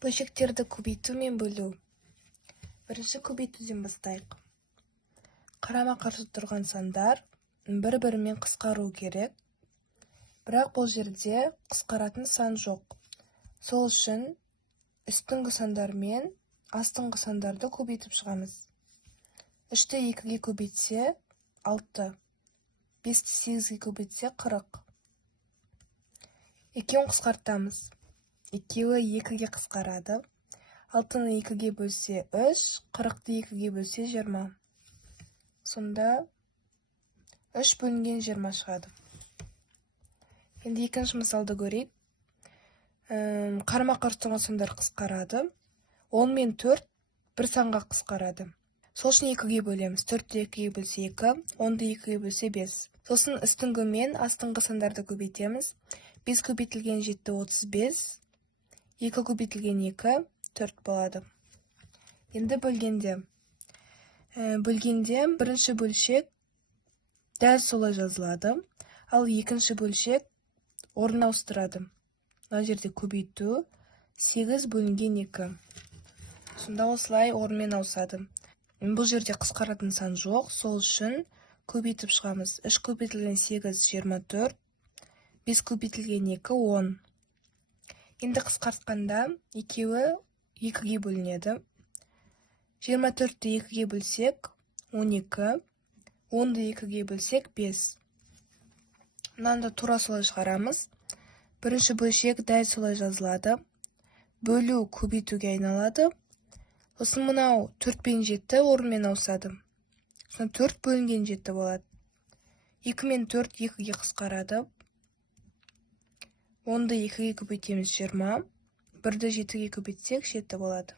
Бөлшектерді көбейту мен бөлу. Бірінші көбейтуден бастайық. Қарама-қарсы тұрған сандар бір-бірімен қысқару керек. Бірақ бұл жерде қысқаратын сан жоқ. Сол үшін үстіңгі сандар мен астыңғы сандарды көбейтіп шығамыз. 3-ті 2-ге көбейтсе 6, 5-ті 8-ге көбейтсе 40. Екеуін қысқартамыз. Екеуі 2-ге қысқарады. 6-ны 2-ге бөлсе 3, 40-ты 2-ге бөлсе 20. Сонда 3 бөлінген 20 шығады. Енді екінші мысалды көрейік. Қарама-қарсы тұрған сандар қысқарады. 10 мен 4 бір санға қысқарады. Сол үшін 2-ге бөлеміз. 4-ті 2-ге бөлсе 2, 10-ды 2-ге бөлсе 5. Сосын үстіңгі мен астыңғы сандарды көбейтеміз. 5 көбейтілген 7 35, 2 көбейтілген 2 4 болады. Енді бөлгенде бірінші бөлшек дәл солай жазылады, ал екінші бөлшек орнын ауыстырады. Мына жерде көбейту 8 бөлінген 2. Сонда осылай орынмен ауысады. Бұл жерде қысқаратын сан жоқ, сол үшін көбейтіп шығамыз. 3 көбейтілген 8 24, 5 көбейтілген 2 10. Енді қысқартқанда екеуі 2-ге бөлінеді. 24-ті 2-ге бөлсек 12, 10-ды 2-ге бөлсек 5. Мынаны тура солай шығарамыз. Бірінші бөлшек дәл солай жазылады. Бөлу көбейтуге айналады. Сосын мынау 4 пен 7 орынмен ауысады. Сосын 4 бөлінген 7 болады. 2 мен 4 2-ге қысқарады. 10-ды 2-ге көбейтеміз 20, 1-ді 7-ге көбейтсек 7 болады.